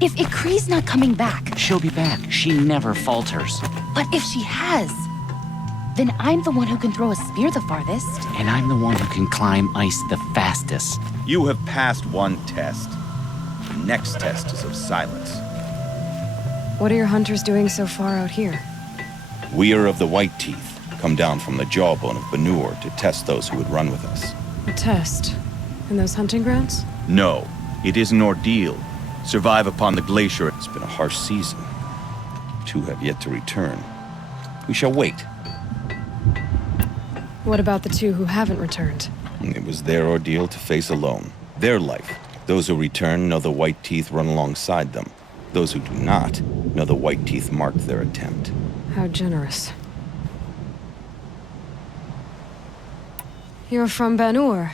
If Ikri's not coming back, She'll be back. She never falters. but if she has, then I'm the one who can throw a spear the farthest. And I'm the one who can climb ice the fastest. You have passed one test. The next test is of silence. What are your hunters doing so far out here? We are of the White Teeth, come down from the jawbone of Banur to test those who would run with us. A test? In those hunting grounds? No, it is an ordeal. Survive upon the glacier. It's been a harsh season. Two have yet to return. We shall wait. What about the two who haven't returned? It was their ordeal to face alone. Their life. Those who return know the White Teeth run alongside them. Those who do not know the White Teeth marked their attempt. How generous. You're from Banur.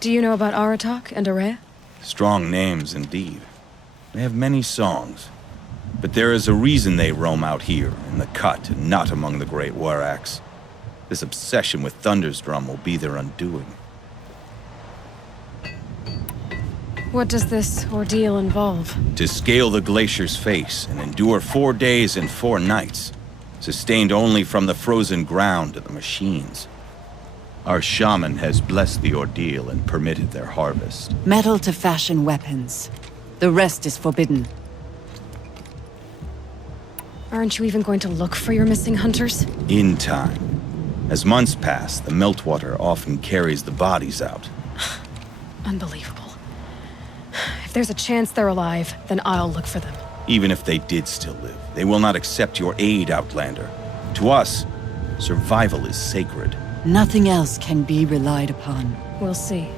Do you know about Aratak and Areya? Strong names indeed. They have many songs. But there is a reason they roam out here, in the cut, and not among the great Waraks. This obsession with Thundersdrum will be their undoing. What does this ordeal involve? To scale the glacier's face and endure 4 days and 4 nights, sustained only from the frozen ground and the machines. Our shaman has blessed the ordeal and permitted their harvest. Metal to fashion weapons. The rest is forbidden. Aren't you even going to look for your missing hunters? In time. As months pass, the meltwater often carries the bodies out. Unbelievable. If there's a chance they're alive, then I'll look for them. Even if they did still live, they will not accept your aid, Outlander. To us, survival is sacred. Nothing else can be relied upon. We'll see.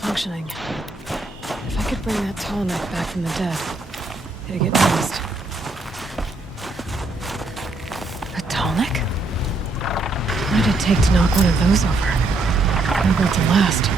Functioning. If I could bring that tall neck back from the dead, it'd get noticed. A tall neck? What did it take to knock one of those over? They're built to last.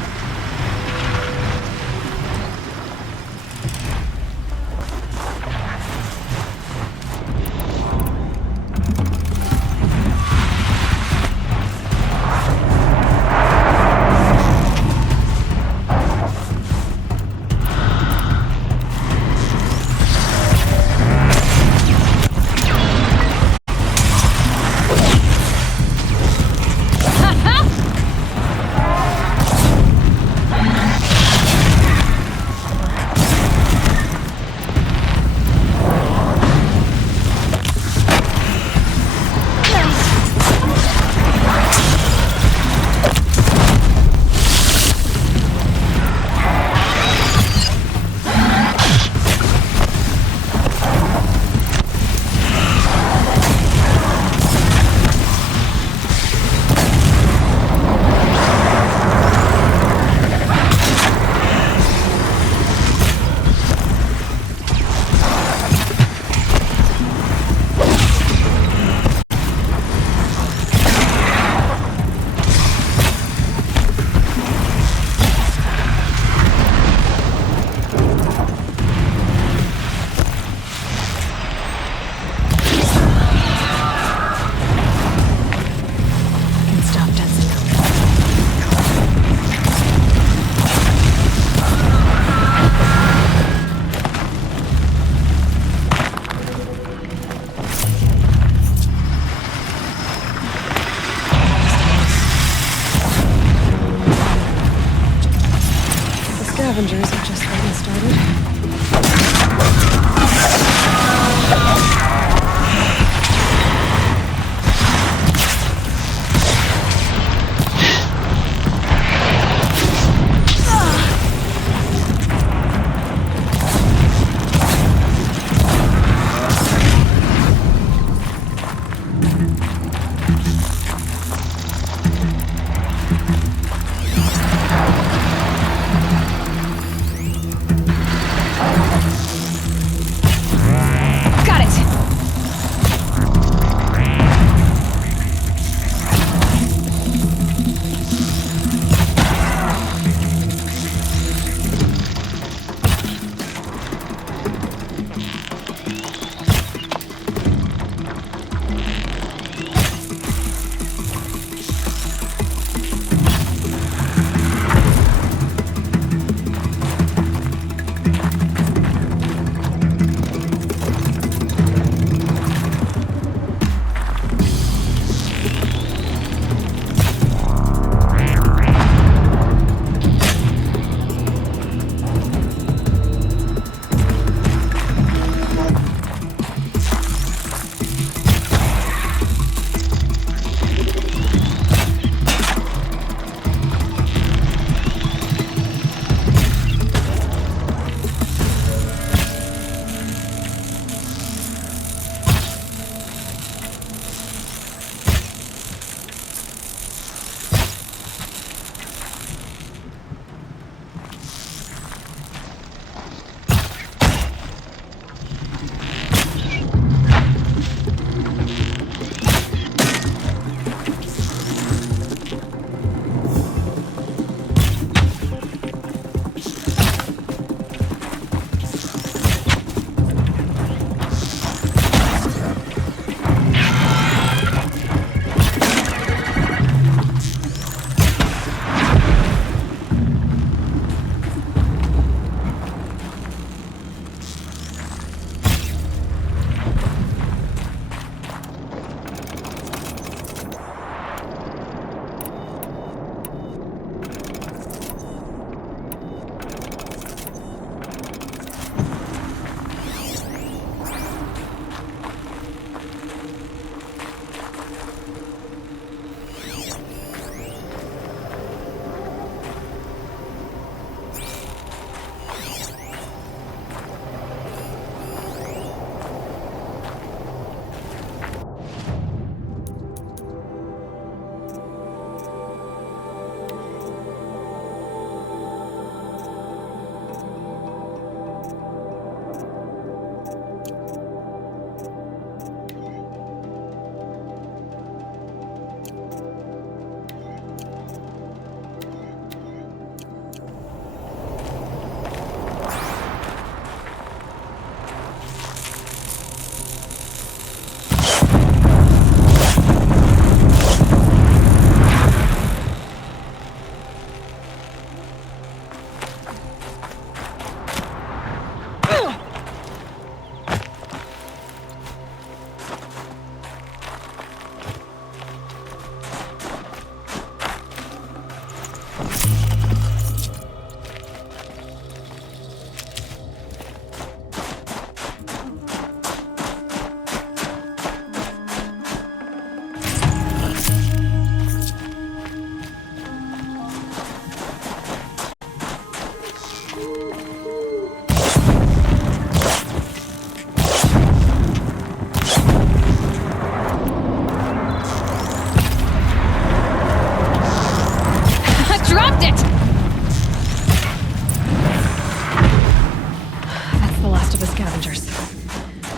scavengers are just getting started. Got it!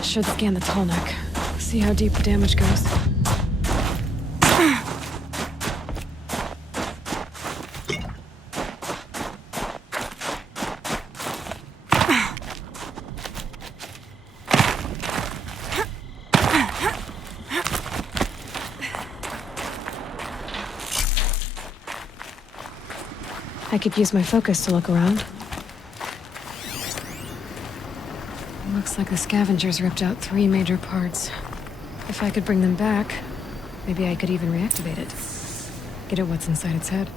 Should scan the tall neck. See how deep the damage goes. I could use my focus to look around. Looks like the scavengers ripped out 3 major parts. If I could bring them back, maybe I could even reactivate it. Get at what's inside its head.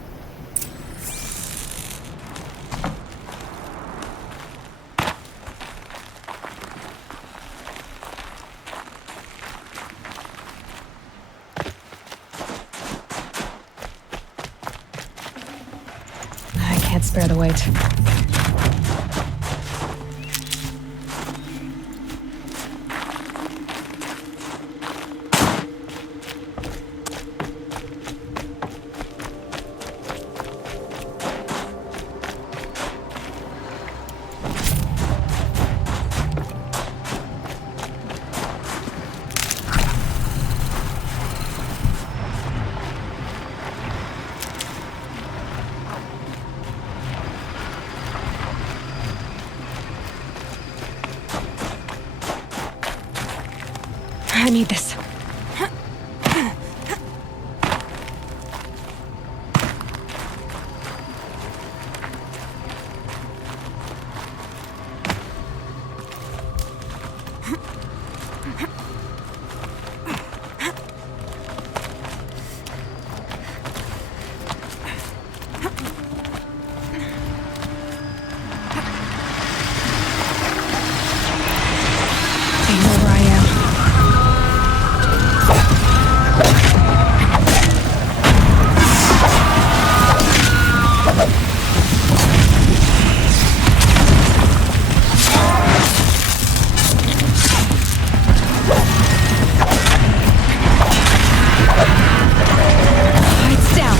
to wait. I need this. They know where I am. Lights down.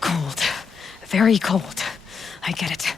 Cold. Very cold. I get it.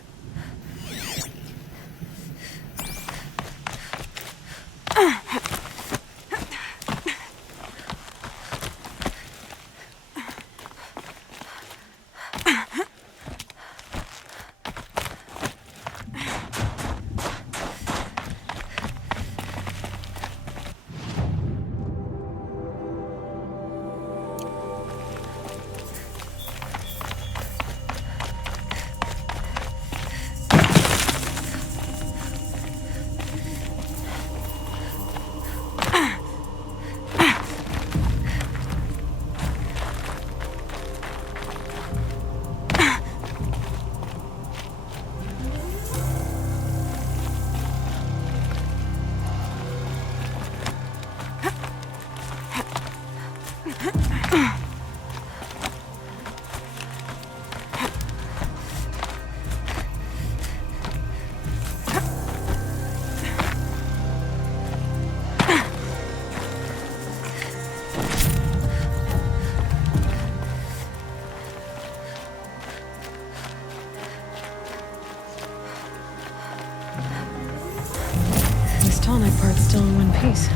This tonic part's still in one piece.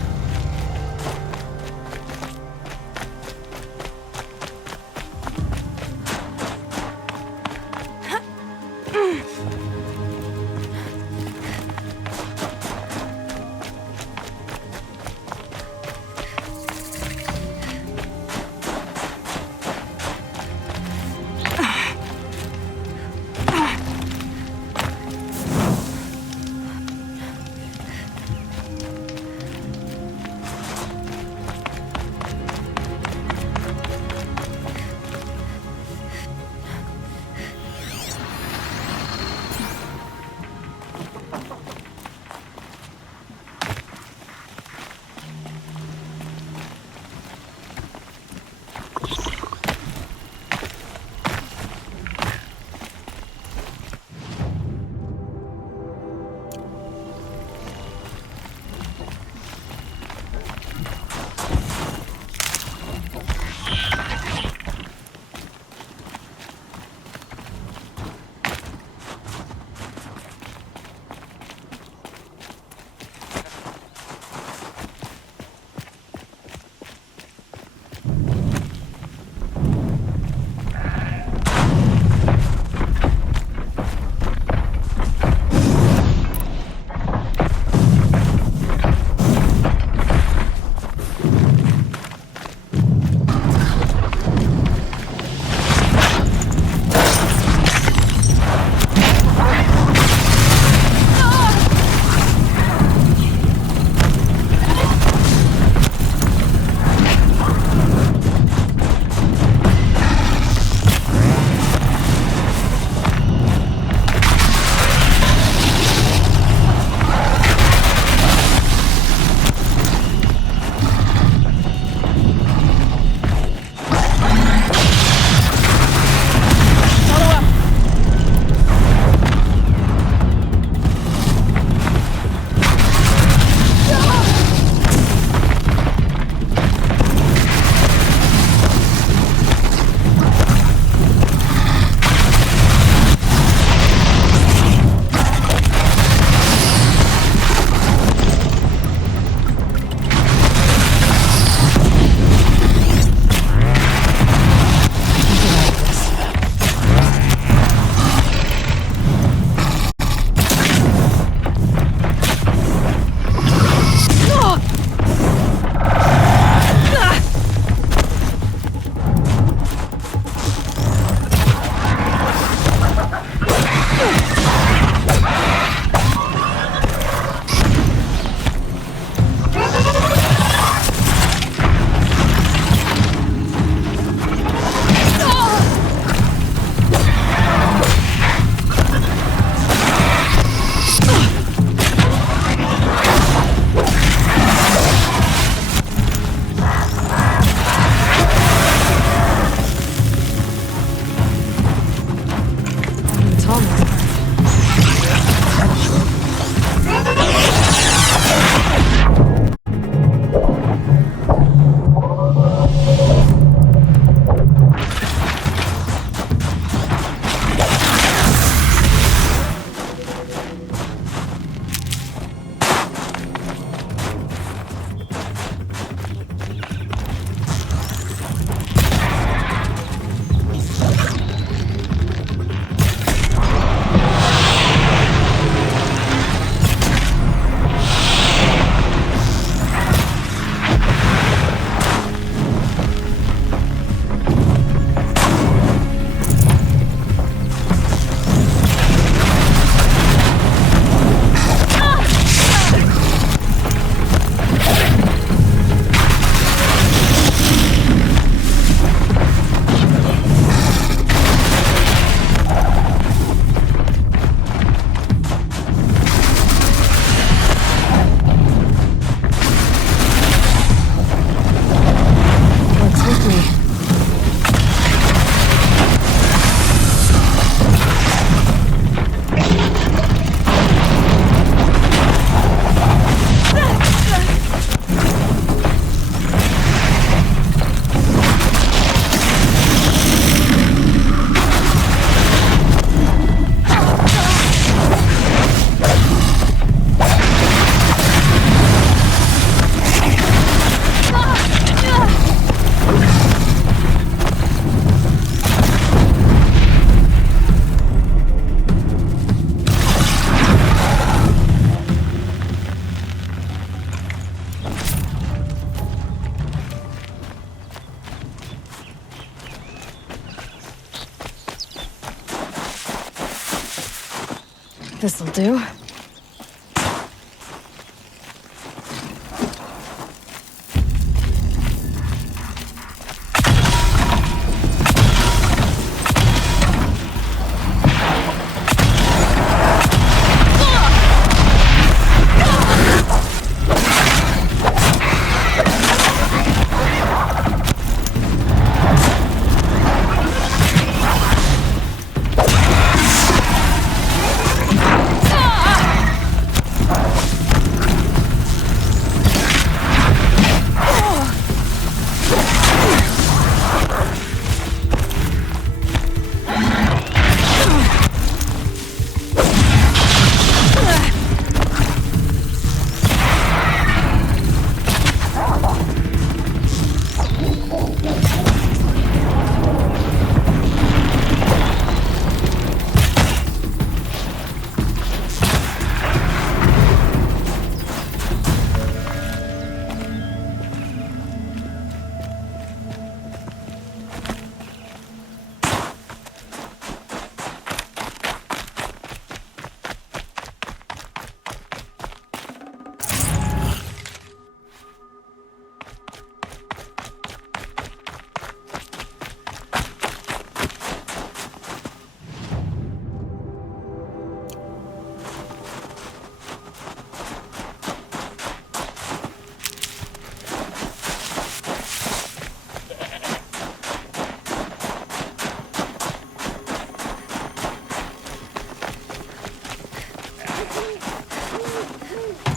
This'll do.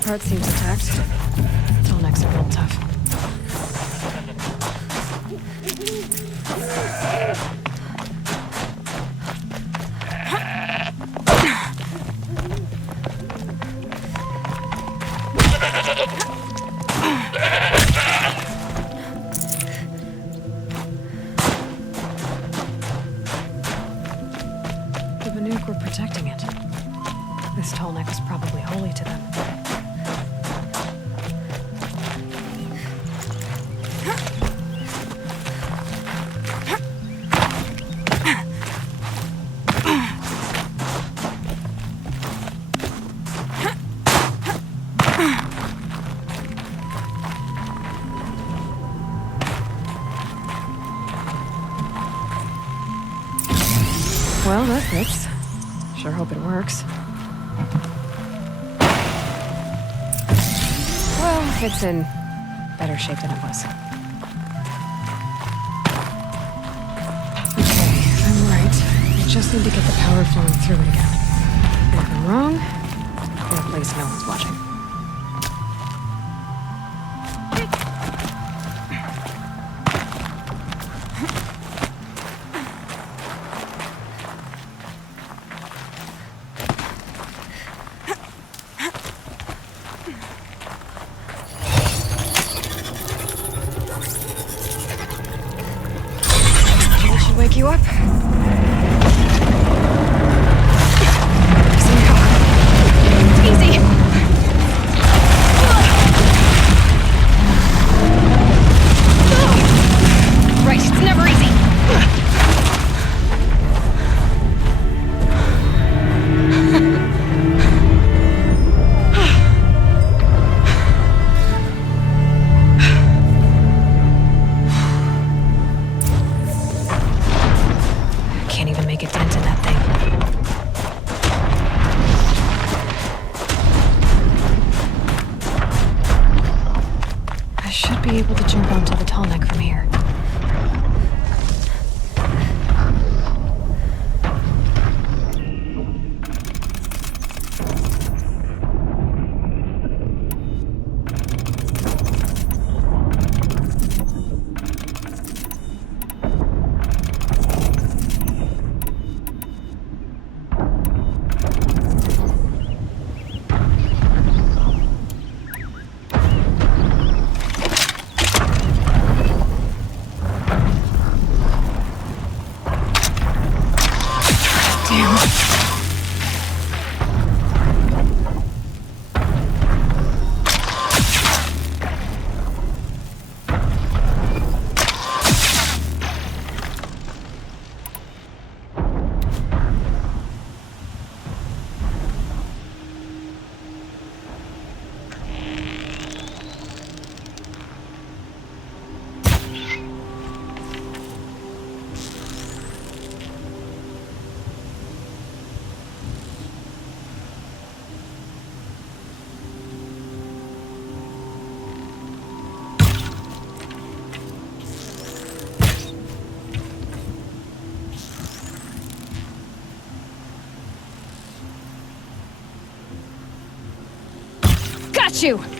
Part seems attacked. Tallnecks are real tough. The Banuk were protecting it. This Tallneck was probably holy to them. Well, that fits. Sure hope it works. Well, it's in better shape than it was. Okay, I'm right. I just need to get the power flowing through it again. If I'm wrong, or at least no one's watching. Wake you up? Easy! Right, it's never easy! Can't even make a dent in that thing. I should be able to jump onto the Tallneck from here. got you!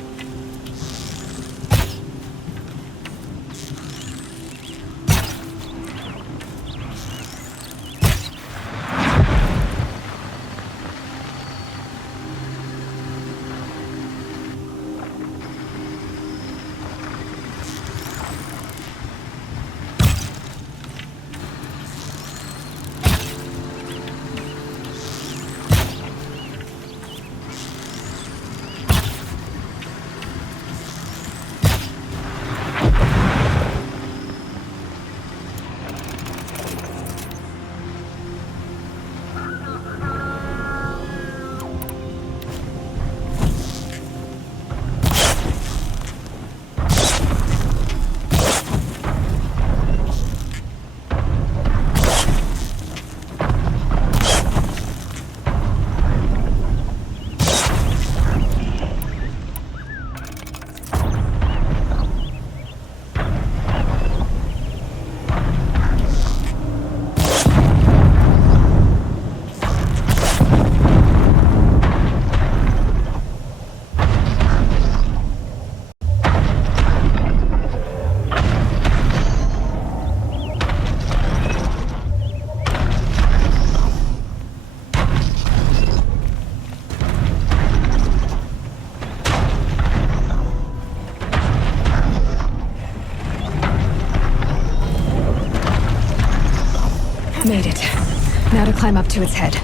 Made it. Now to climb up to its head.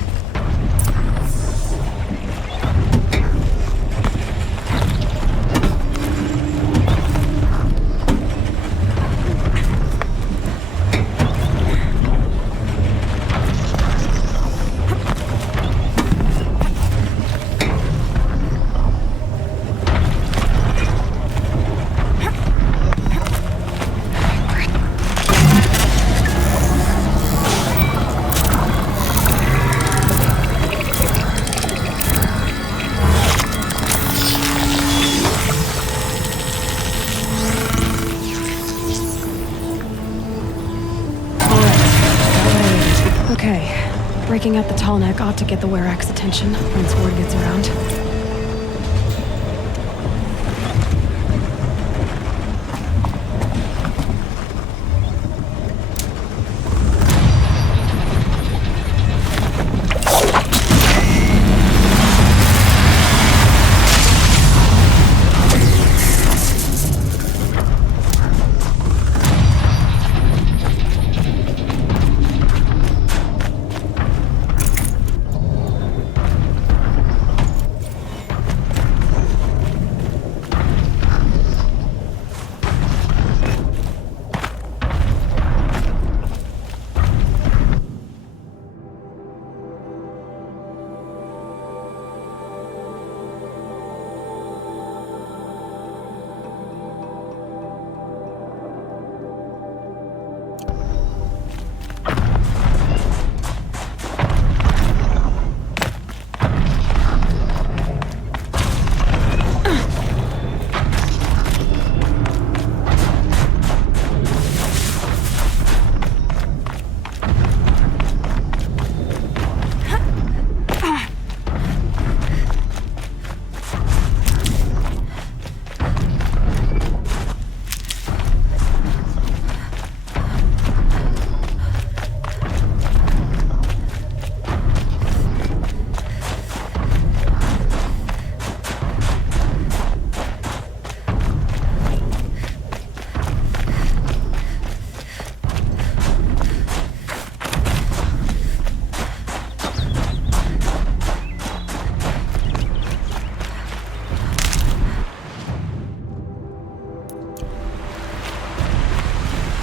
Okay. Breaking out the tall neck ought to get the Werak's attention once word gets around.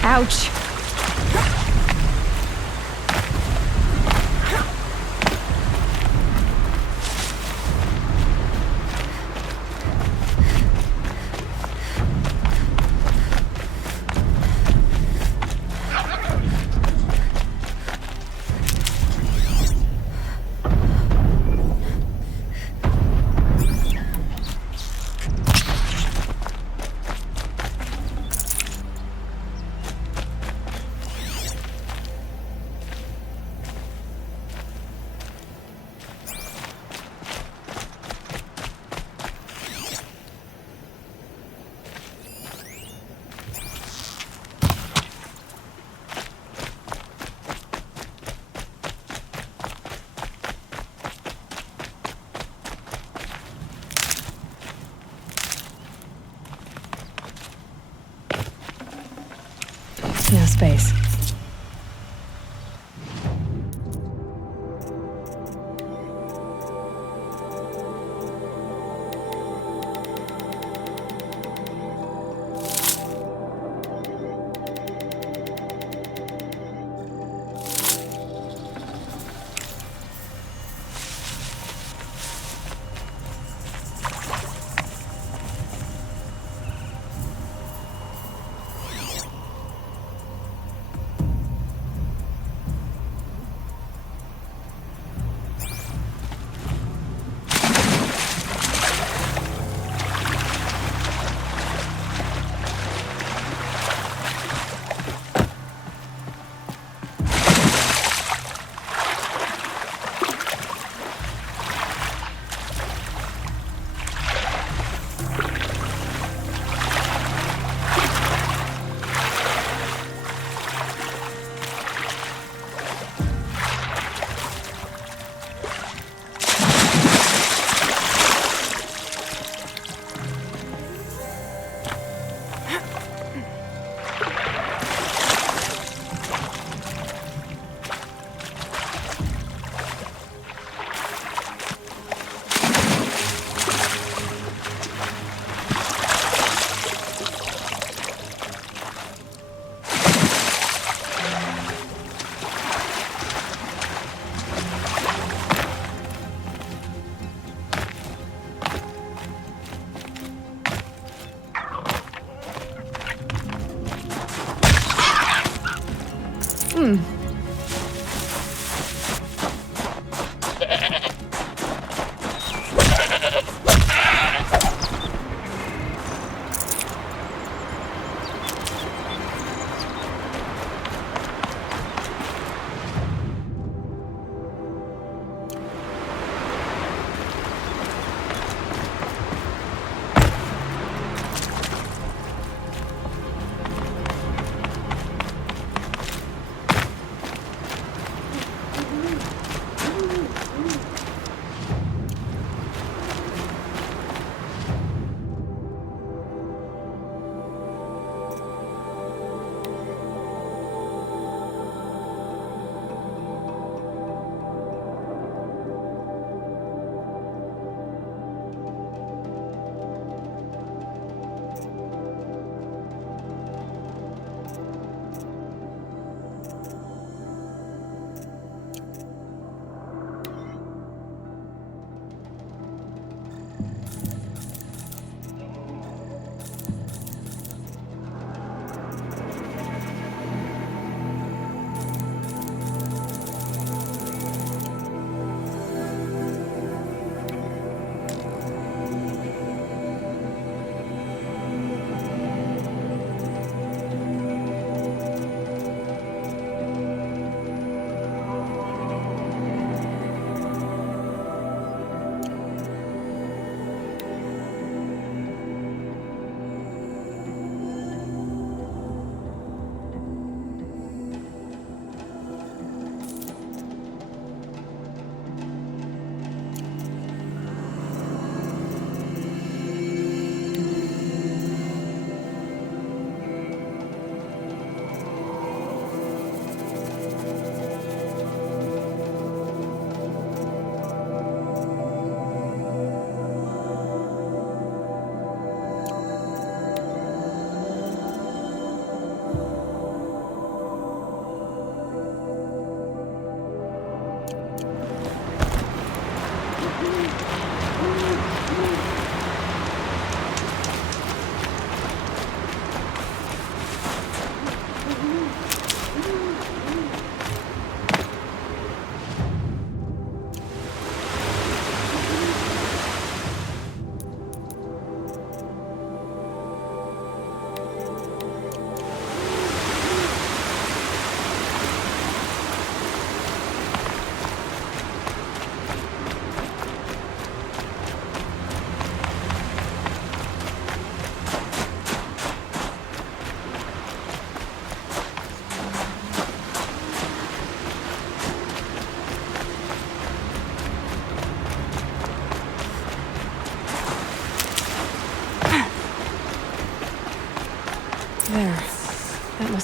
Ouch! space.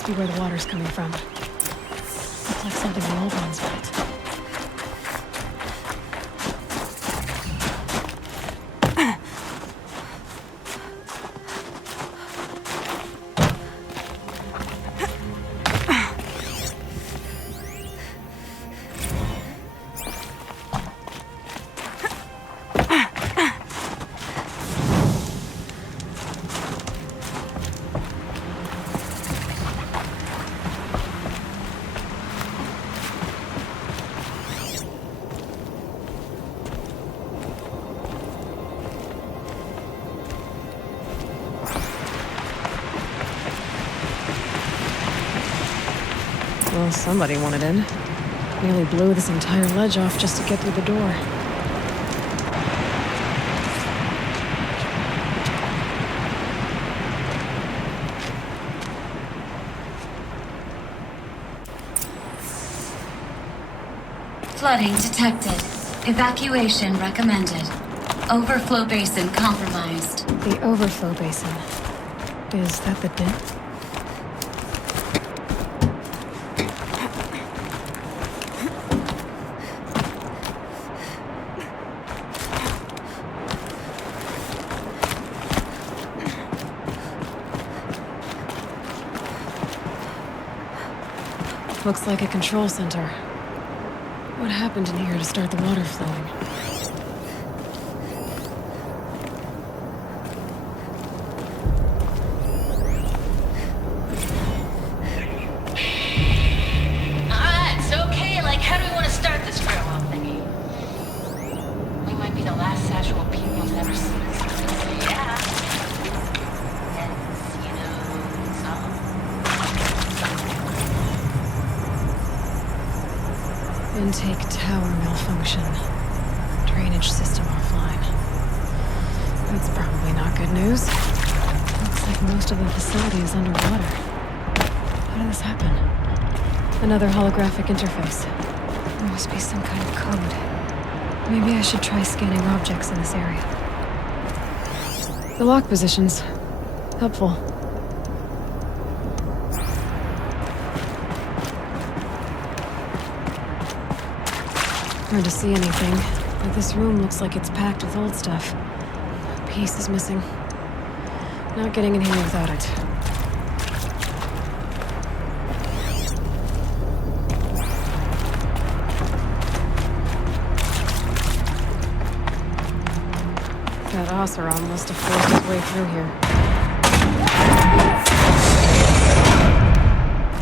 be where the water's coming from. Looks like something the old ones built. Well, somebody wanted in. Nearly blew this entire ledge off just to get through the door. Flooding detected. Evacuation recommended. Overflow basin compromised. The overflow basin. Is that the dip? Looks like a control center. What happened in here to start the water flowing? It's okay. Like, how do we want to start this farewell thingy? We might be the last sexual people you've ever seen. Yeah. That's, Intake tower malfunction. Drainage system offline. That's probably not good news. Looks like most of the facility is underwater. How did this happen? Another holographic interface. There must be some kind of code. Maybe I should try scanning objects in this area. The lock positions. Helpful. Hard to see anything, but this room looks like it's packed with old stuff. A piece is missing. Not getting in here without it. That Oseram must have forced his way through here.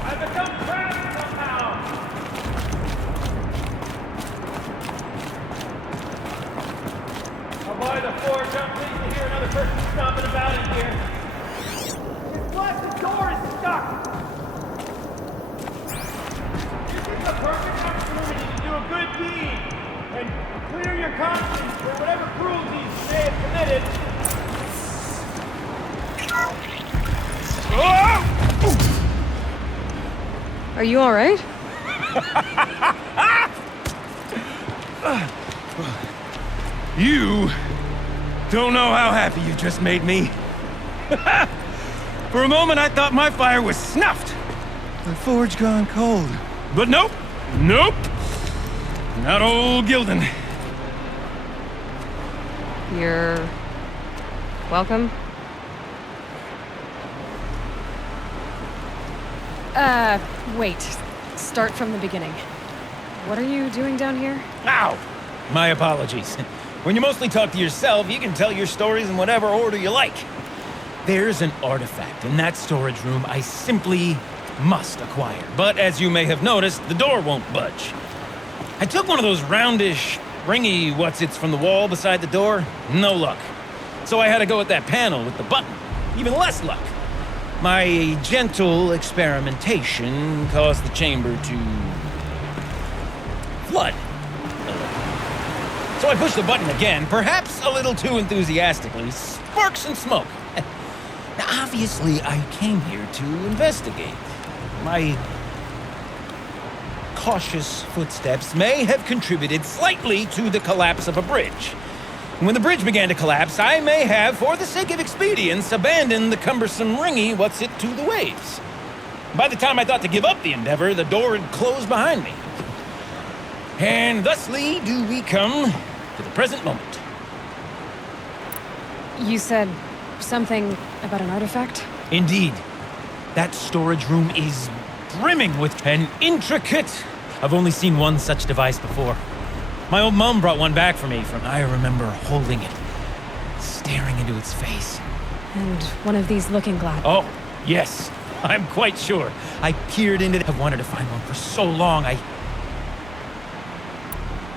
I've become trapped somehow! I'll buy the floor, jump pleased to hear another person stomping about in here. This blasted door is stuck! This is the perfect opportunity to do a good deed and clear your conscience for whatever cruelties you may have committed. Are you alright? You don't know how happy you just made me. For a moment, I thought my fire was snuffed. The forge gone cold. But nope. Nope. Not old Gildan. You're... welcome? Wait. Start from the beginning. What are you doing down here? Ow! My apologies. When you mostly talk to yourself, you can tell your stories in whatever order you like. There's an artifact in that storage room I simply must acquire. But as you may have noticed, the door won't budge. I took one of those roundish, ringy what's-its from the wall beside the door. No luck. So I had to go with that panel with the button. Even less luck. My gentle experimentation caused the chamber to flood. So I pushed the button again, perhaps a little too enthusiastically. Sparks and smoke. Now, obviously, I came here to investigate. My cautious footsteps may have contributed slightly to the collapse of a bridge. When the bridge began to collapse, I may have, for the sake of expedience, abandoned the cumbersome ringy what's-it to the waves. By the time I thought to give up the endeavor, the door had closed behind me. And thusly do we come to the present moment. You said something about an artifact? Indeed. That storage room is brimming with an intricate... I've only seen one such device before. My old mom brought one back for me from... I remember holding it, staring into its face. And one of these looking glass. Oh, yes. I'm quite sure. I peered into it. I've wanted to find one for so long,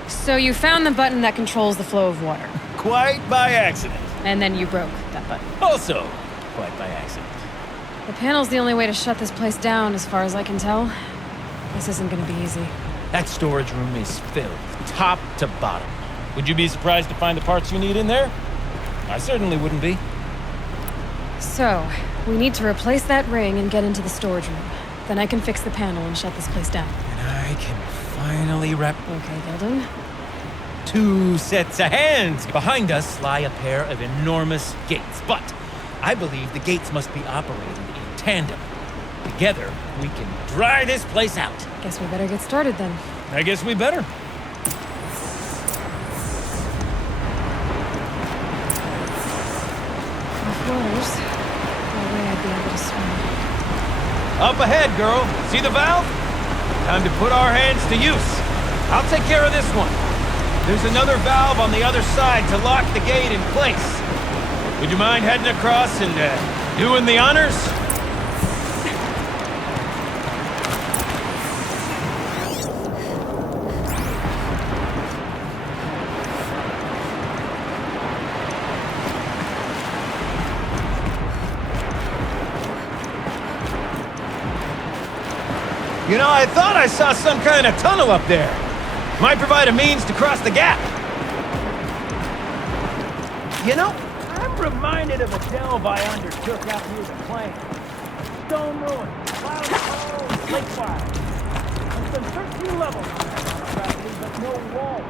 So you found the button that controls the flow of water. Quite by accident. And then you broke that button. Also, quite by accident. The panel's the only way to shut this place down, as far as I can tell. This isn't gonna be easy. That storage room is filled, top to bottom. Would you be surprised to find the parts you need in there? I certainly wouldn't be. So, we need to replace that ring and get into the storage room. Then I can fix the panel and shut this place down. And I can finally wrap... Okay, Gilden. 2 sets of hands. Behind us lie a pair of enormous gates, but I believe the gates must be operated in tandem. Together, we can dry this place out. Guess we better get started then. I guess we better. Off waters. No way I'd be able to swim. Up ahead, girl. See the valve? Time to put our hands to use. I'll take care of this one. There's another valve on the other side to lock the gate in place. Would you mind heading across and doing the honors? You know, I thought I saw some kind of tunnel up there. Might provide a means to cross the gap. You know, I'm reminded of a delve I undertook out near the plain. Stone ruins, cloud holes, lake fire. There's been 13 levels on that property, but no walls.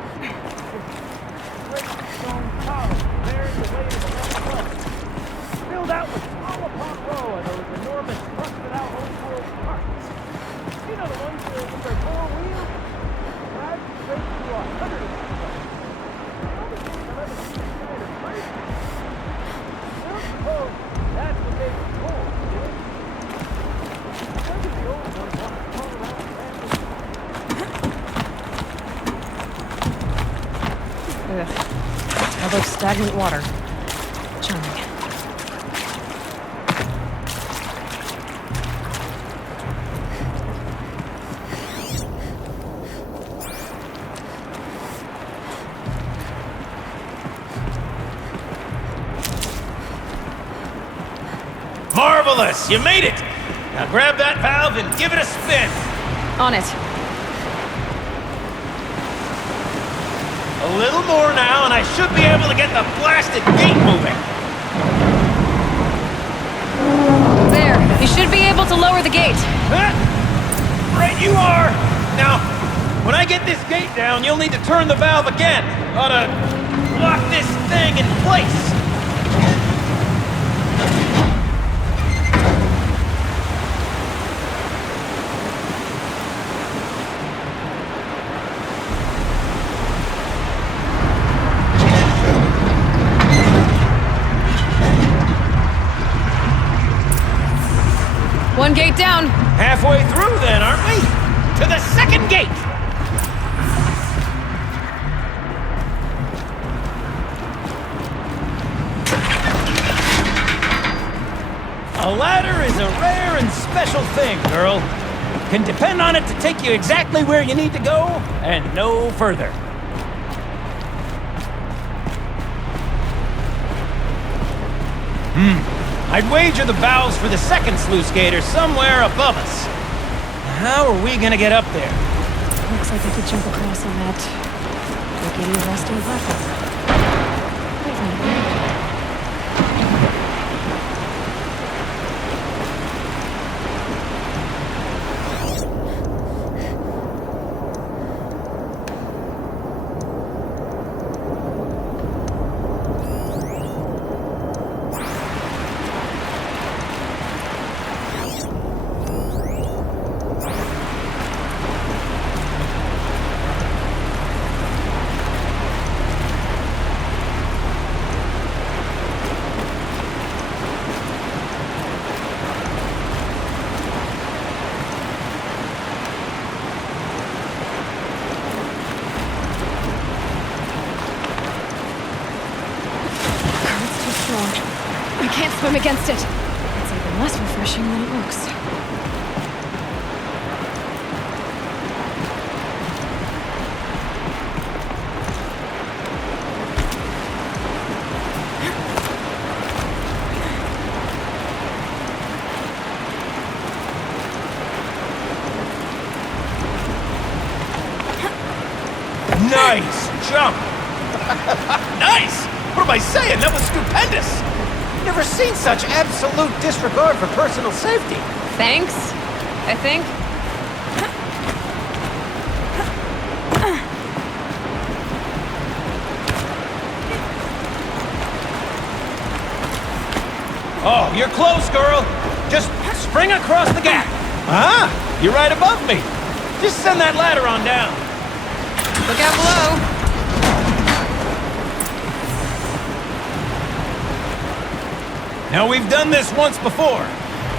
Just great stone columns bearing the weight of the whole place. Filled out with row upon row of those enormous rusted out old world parts. You know the ones with their 4 wheels? Drive straight to 100 of them. That's what they were told, dude. Maybe the old ones want to turn around and Ugh. Although stagnant water. Charming. Marvelous! You made it! Now grab that valve and give it a spin! On it. A little more now, and I should be able to get the blasted gate moving! There. You should be able to lower the gate. Huh? Right you are! Now, when I get this gate down, you'll need to turn the valve again. Ought to lock this thing in place. One gate down. Halfway through then, aren't we? To the second gate! A ladder is a rare and special thing, girl. Can depend on it to take you exactly where you need to go, and no further. I'd wager the valves for the second sluice gate are somewhere above us. How are we gonna get up there? Looks like I could jump across on that rickety rusting platform. Wait a minute. swim against it. It's even less refreshing than it looks. Nice jump! Nice! What am I saying? That was stupendous! Never seen such absolute disregard for personal safety. Thanks, I think. Oh, you're close, girl. Just spring across the gap. Ah, you're right above me. Just send that ladder on down. Look out below. Now, we've done this once before.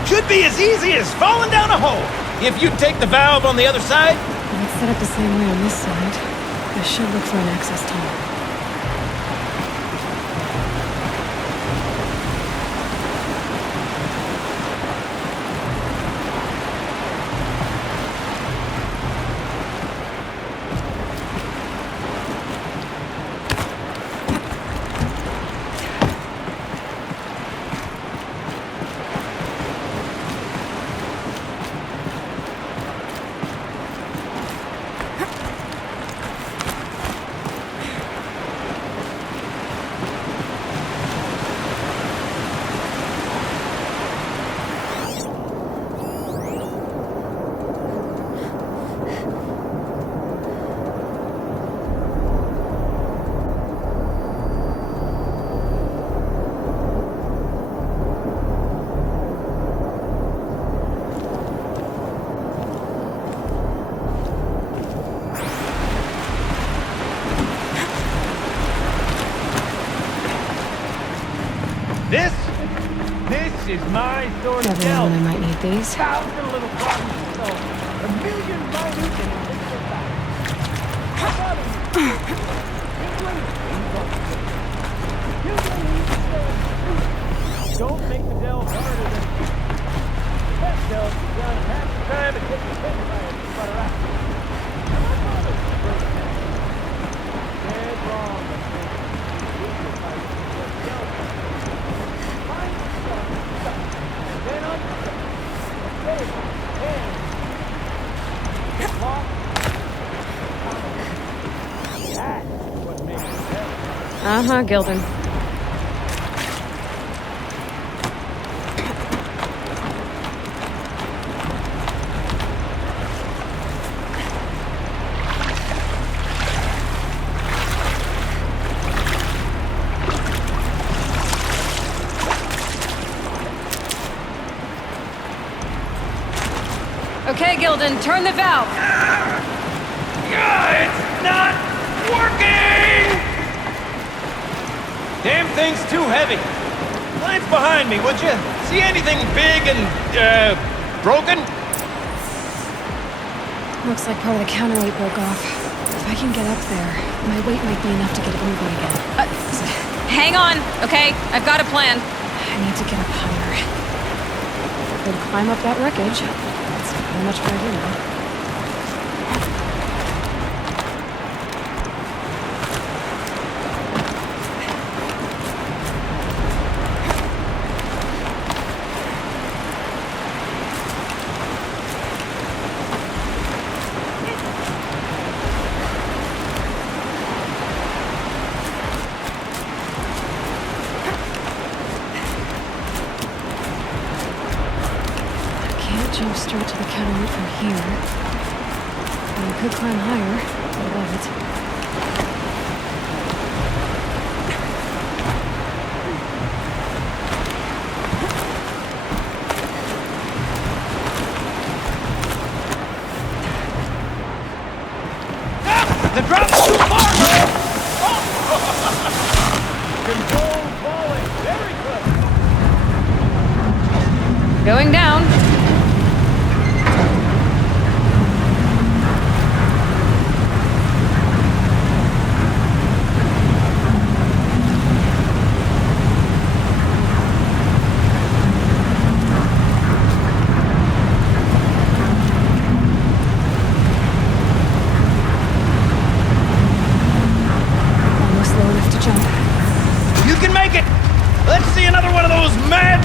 Should be as easy as falling down a hole. If you take the valve on the other side. If it's set up the same way on this side, I should look for an access tunnel. This is my sword of Never know hell. when I might need these. Thousand little problems, so a million minute and invisible facts. Don't make the delve harder than the best delve is done half the time and get the hit by a sputter out. Dead wrong, I think. Then on Uh-huh, Gilden. Okay, Gilden, turn the valve. It's not working! Damn thing's too heavy. Glance behind me, would you? See anything big and, broken? Looks like part of the counterweight broke off. If I can get up there, my weight might be enough to get it moving again. Hang on, okay? I've got a plan. I need to get up higher. I could climb up that wreckage. That's pretty much what I do now. Jump straight to the counterweight from here. And I could climb higher above it. The drop's too far, man! Control falling. Very good. Going down.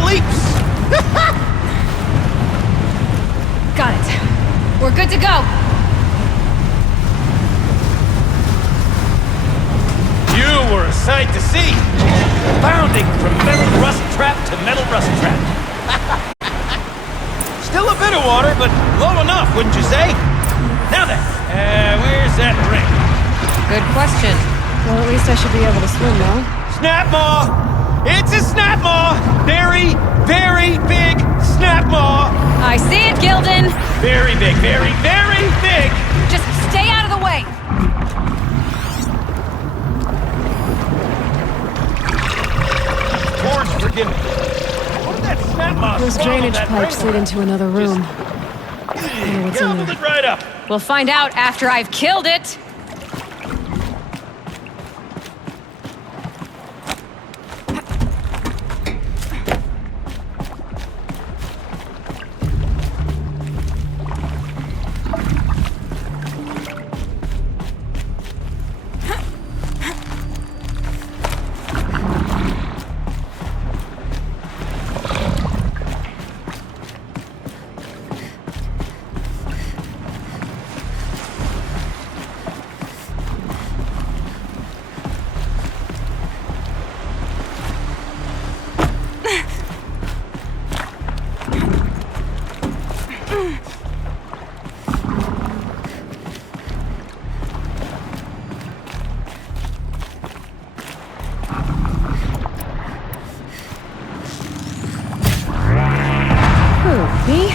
leaps! Got it. We're good to go. You were a sight to see. Bounding from metal rust trap to metal rust trap. Still a bit of water, but low enough, wouldn't you say? Now then, where's that ring? Good question. Well, at least I should be able to swim now. Snap maw! It's a snap maw! Very, very big snap maw! I see it, Gildan. Very big, very, very big! Just stay out of the way. Lord, forgive me. What did that snap maw Those swallow drainage that pipes ring lead with? into another room. what's in Gobbled there. it right up! We'll find out after I've killed it. Me?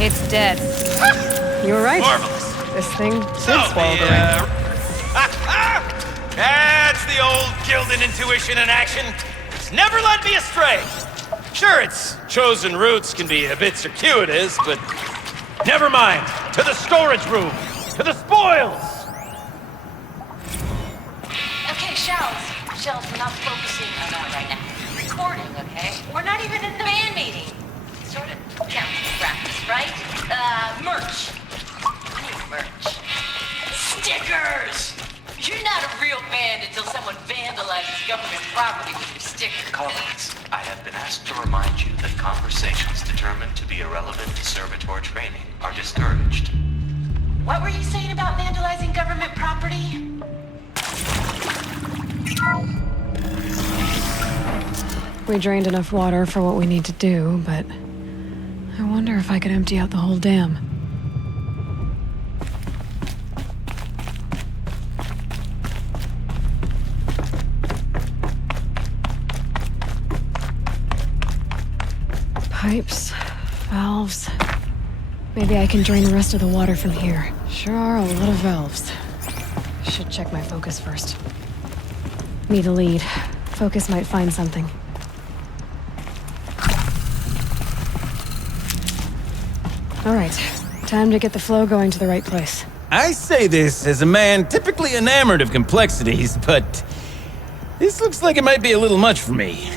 It's dead. You're right. Marvelous. This thing did So, swallow the ring. That's the old Gildan intuition in action. It's never led me astray. Sure, its chosen routes can be a bit circuitous, but never mind. To the storage room. To the spoils. Okay, Shells, we're not focusing on that right now. Recording, okay? We're not even in the band meeting. Sort of counts as practice, right? Merch. I need merch. Stickers! You're not a real band until someone vandalizes government property with your sticker. Colleagues, I have been asked to remind you that conversations determined to be irrelevant to servitor training are discouraged. What were you saying about vandalizing government property? We drained enough water for what we need to do, but I wonder if I could empty out the whole dam. Pipes, valves. Maybe I can drain the rest of the water from here. Sure are a lot of valves. Should check my focus first. Need a lead. Focus might find something. All right, Time to get the flow going to the right place. I say this as a man typically enamored of complexities, but this looks like it might be a little much for me.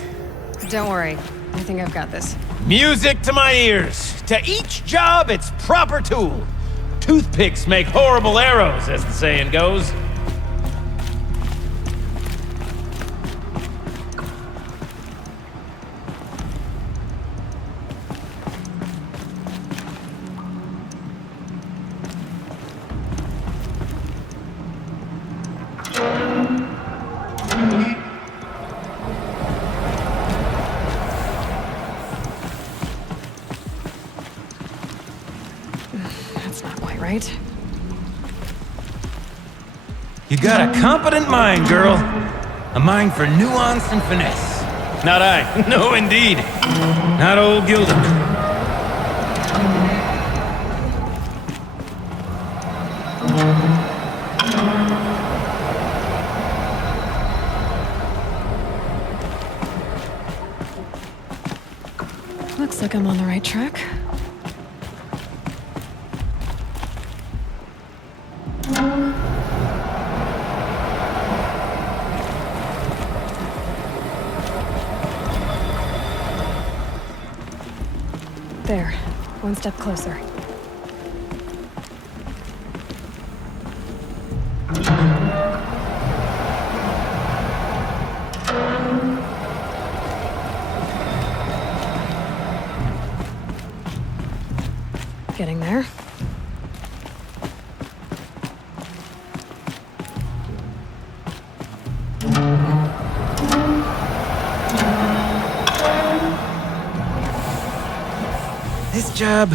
Don't worry. I think I've got this. Music to my ears. To each job, its proper tool. Toothpicks make horrible arrows, as the saying goes. That's not quite right. You got a competent mind, girl. A mind for nuance and finesse. Not I. No, indeed. Not old Gildan. Looks like I'm on the right track. There. One step closer. Getting there. This job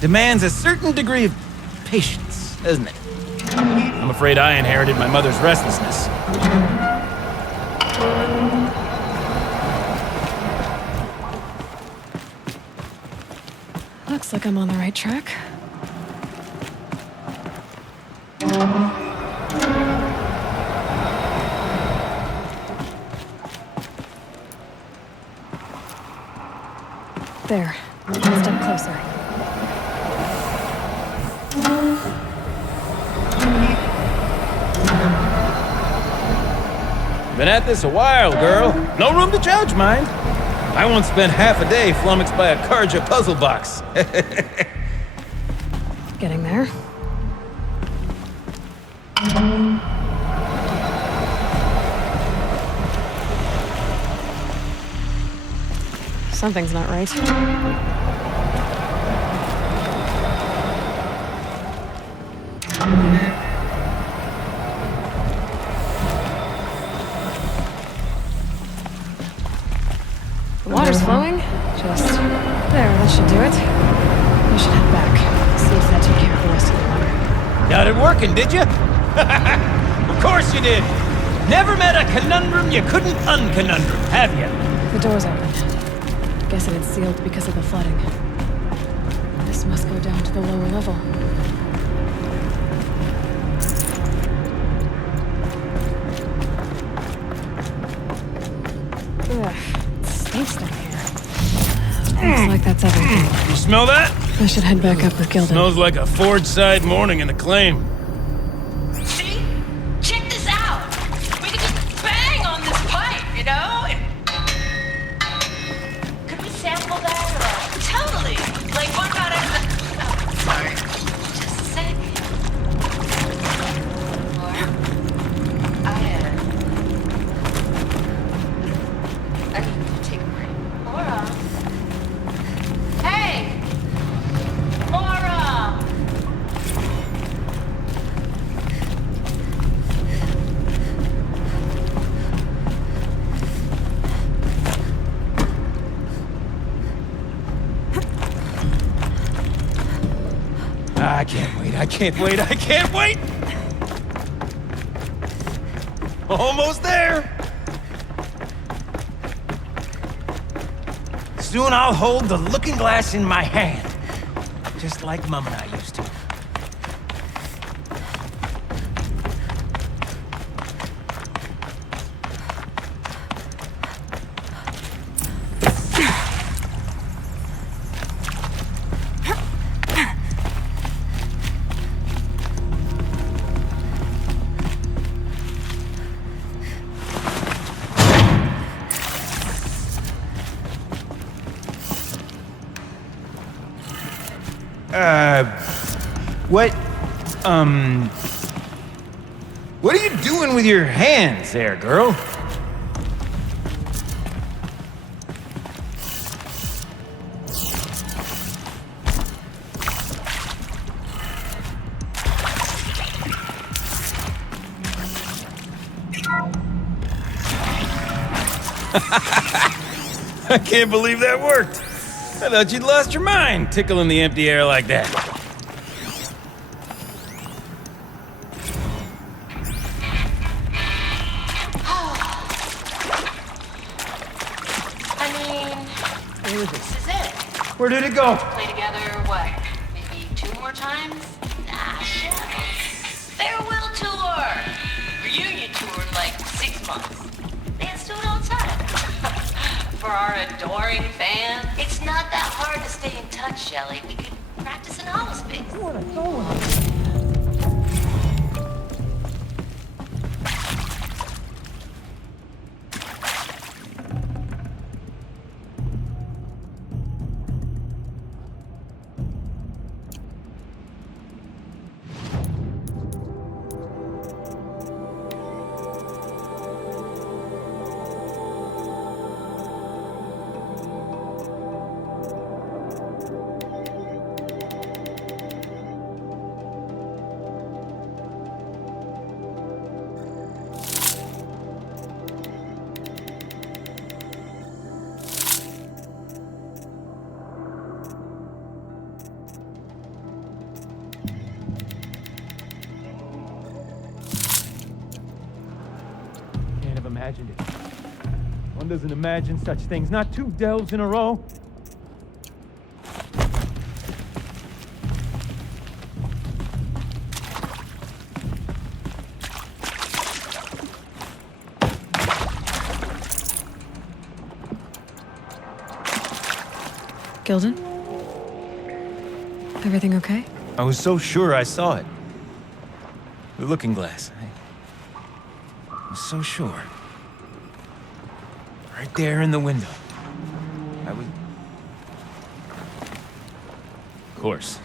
demands a certain degree of patience, doesn't it? I'm afraid I inherited my mother's restlessness. Looks like I'm on the right track. There. One step closer. Been at this a while, girl. No room to judge, mind. I once spent half a day flummoxed by a Karja puzzle box. Getting there. Something's not right. The water's flowing. Just there, that should do it. We should head back. See if that took care of the rest of the water. Got it working, did you? Of course you did. Never met a conundrum you couldn't unconundrum, have you? The door's open. Guess it had sealed because of the flooding. This must go down to the lower level. Ugh, it stinks down here. Looks like that's everything. You smell that? I should head back up with Gildan. Smells like a forge-side morning in Acclaim. See? Check this out. We could just bang on this pipe, you know? Could we sample that or? Totally. Like, what about it? Oh, sorry. Just a sec. Laura? I need to take a break. Laura? Hey! Laura! I can't wait, I can't wait, I can't wait! Almost there! Soon I'll hold the looking glass in my hand. Just like Mum and I used to. What, what are you doing with your hands there, girl? I can't believe that worked. I thought you'd lost your mind, tickling the empty air like that. I mean, this is it. Where did it go? Play together, what? Maybe 2 more times? Ah, shucks. Farewell tour. Reunion tour in like 6 months. Bands do it all the time. For our adoring fans, it's not that hard to stay in touch, Shelley. We could practice in holospace. Imagined it. One doesn't imagine such things. Not 2 delves in a row. Gilden? Everything okay? I was so sure I saw it. The looking glass. I was so sure. Right there in the window. I was... Of course.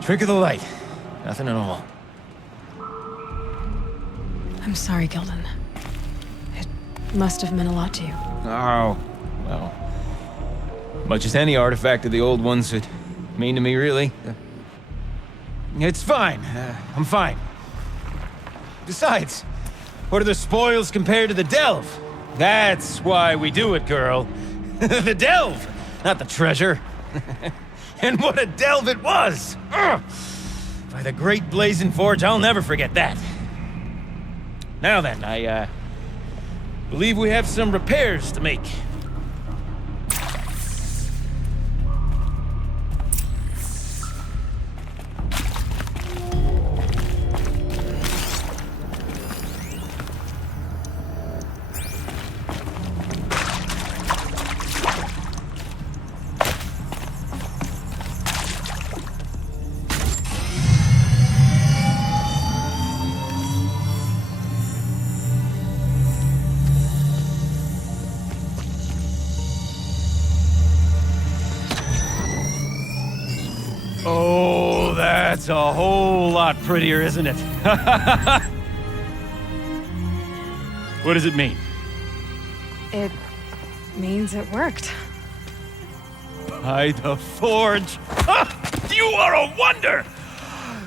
Trick of the light. Nothing at all. I'm sorry, Gilden. It must have meant a lot to you. Oh, well... much as any artifact of the old ones would mean to me, really. It's fine. I'm fine. Besides, what are the spoils compared to the delve? That's why we do it, girl. The delve, not the treasure. And what a delve it was! Ugh. By the great Blazing Forge, I'll never forget that. Now then, I believe we have some repairs to make. Oh, that's a whole lot prettier, isn't it? What does it mean? It means it worked. By the Forge! You are a wonder!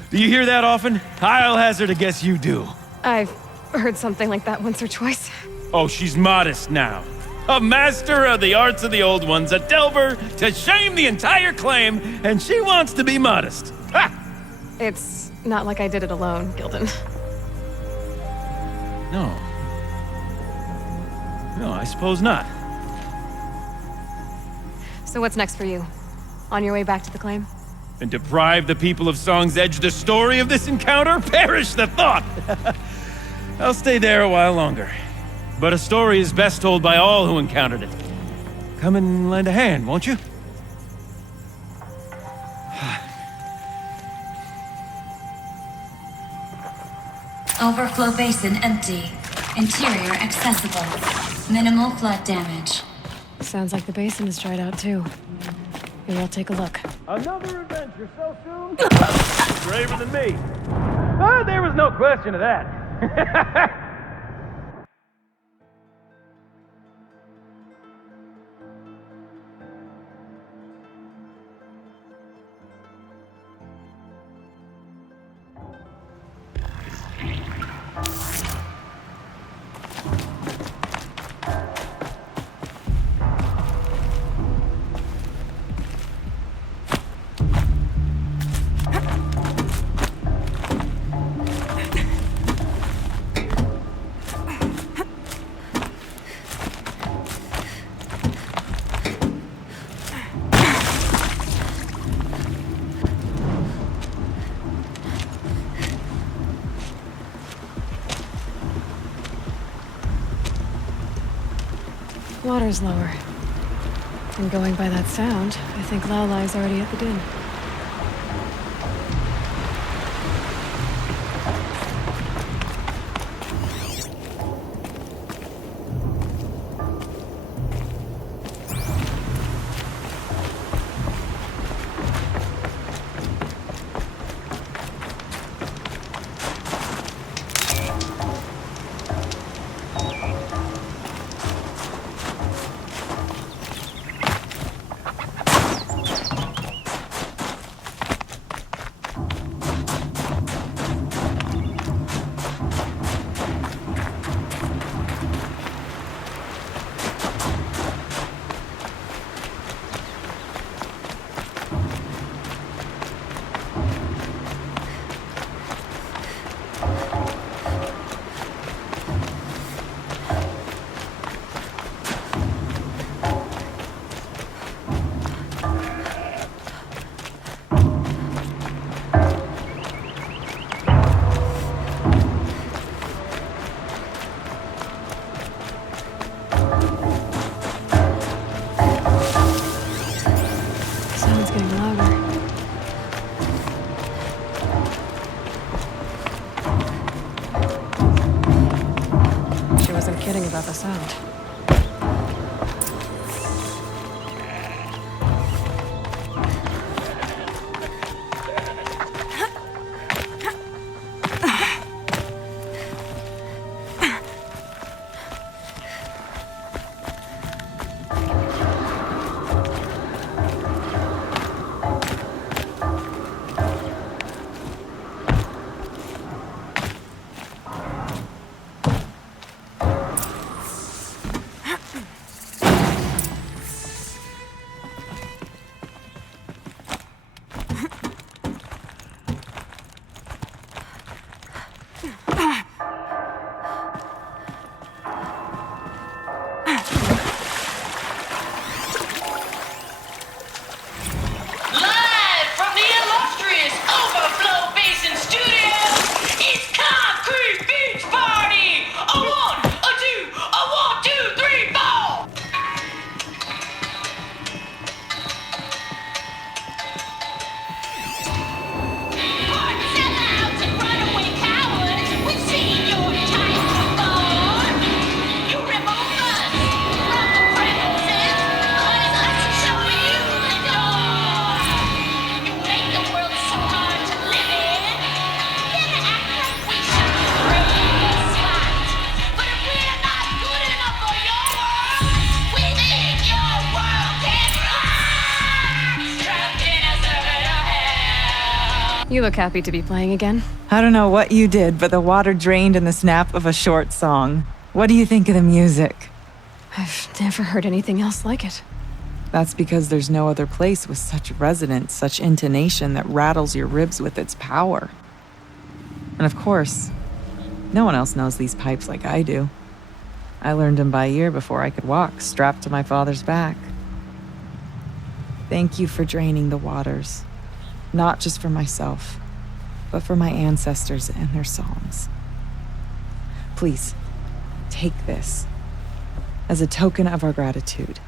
Do you hear that often? I'll hazard a guess you do. I've heard something like that once or twice. Oh, she's modest now. A master of the arts of the old ones, a delver to shame the entire claim, and she wants to be modest. Ha! It's not like I did it alone, Gilden. No. No, I suppose not. So what's next for you? On your way back to the claim? And deprive the people of Song's Edge the story of this encounter? Perish the thought! I'll stay there a while longer. But a story is best told by all who encountered it. Come and lend a hand, won't you? Overflow basin empty. Interior accessible. Minimal flood damage. Sounds like the basin is dried out too. Here, I'll take a look. Another adventure so soon? Braver than me. There was no question of that. Water's lower. And going by that sound, I think Lao Lai's already at the din. Sound's getting louder. She wasn't kidding about the sound. Live from the illustrious Overflow Basin Studios, it's Concrete Beach Party! A 1, a 2, a 1, 2, 3, 4! Party sellouts and runaway cowards, we've seen your type before! You remove us from the premises, let us show you the door! You make the world so hard to live in. Then act like we should raise the spot. But if we're not good enough for your world, we think your world can rock! Trapped in a circuit of hell. You look happy to be playing again. I don't know what you did, but the water drained in the snap of a short song. What do you think of the music? I've never heard anything else like it. That's because there's no other place with such resonance, such intonation that rattles your ribs with its power. And of course, no one else knows these pipes like I do. I learned them by ear before I could walk, strapped to my father's back. Thank you for draining the waters. Not just for myself, but for my ancestors and their songs. Please, take this as a token of our gratitude.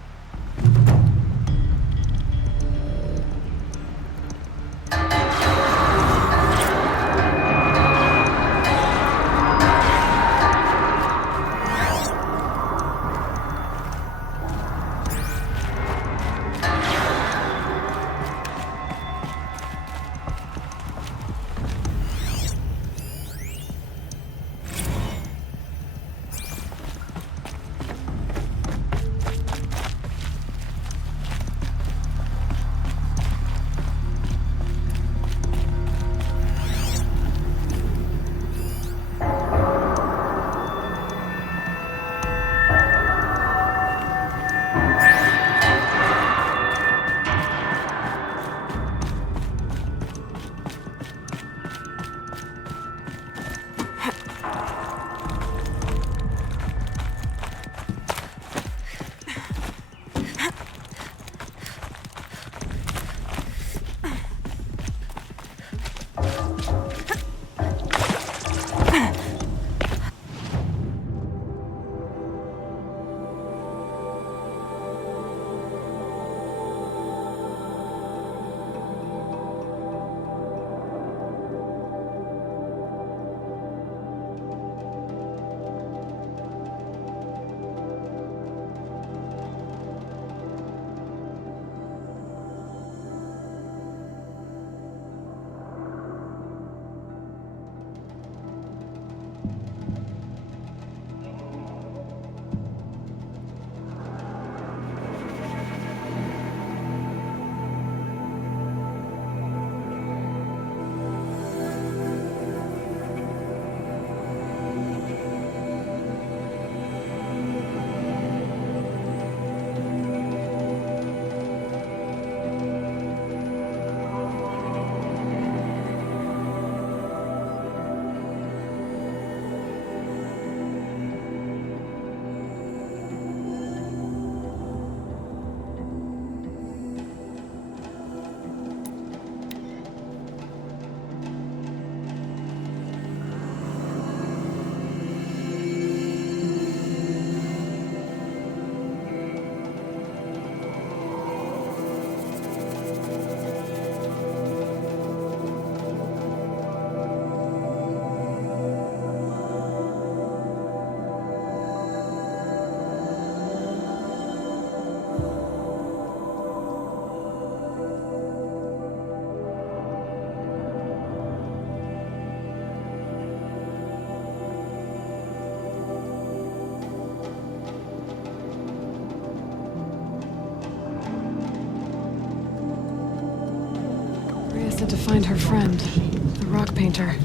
said to find her friend, the rock painter.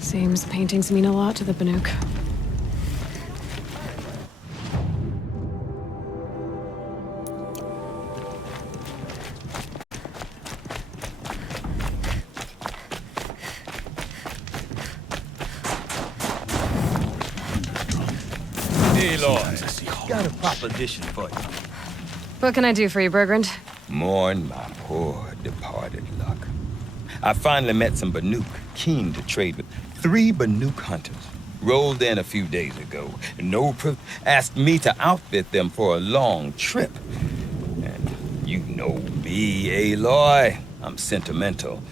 Seems paintings mean a lot to the Banuk. Aloy, got a proposition for you. What can I do for you, Bergrand? Mourn my poor departed luck. I finally met some Banuk, keen to trade with 3 Banuk hunters. Rolled in a few days ago. Asked me to outfit them for a long trip. And you know me, Aloy. I'm sentimental.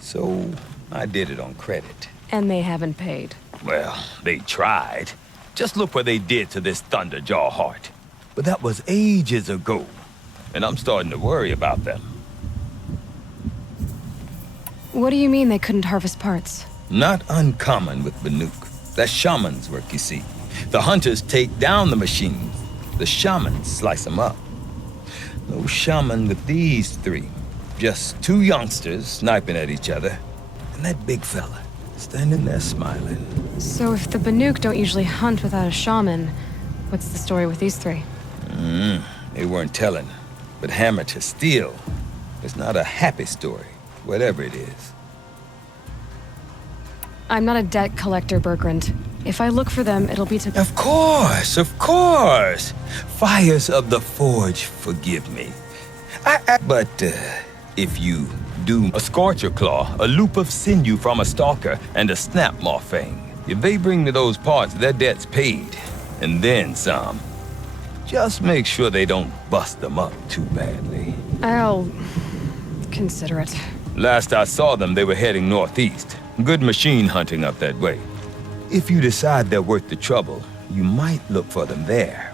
So I did it on credit. And they haven't paid. Well, they tried. Just look what they did to this Thunderjaw heart. But that was ages ago. And I'm starting to worry about them. What do you mean they couldn't harvest parts? Not uncommon with Banuk. That's shaman's work, you see. The hunters take down the machines. The shamans slice them up. No shaman with these 3. Just 2 youngsters sniping at each other. And that big fella standing there smiling. So if the Banuk don't usually hunt without a shaman, what's the story with these 3? They weren't telling. But hammer to steel. It's not a happy story, whatever it is. I'm not a debt collector, Bergrand. If I look for them, it'll be to... Of course, of course. Fires of the Forge, forgive me. But if you do a Scorcher Claw, a loop of sinew from a stalker, and a snap morphine, if they bring me those parts, their debt's paid. And then some. Just make sure they don't bust them up too badly. I'll... consider it. Last I saw them, they were heading northeast. Good machine hunting up that way. If you decide they're worth the trouble, you might look for them there.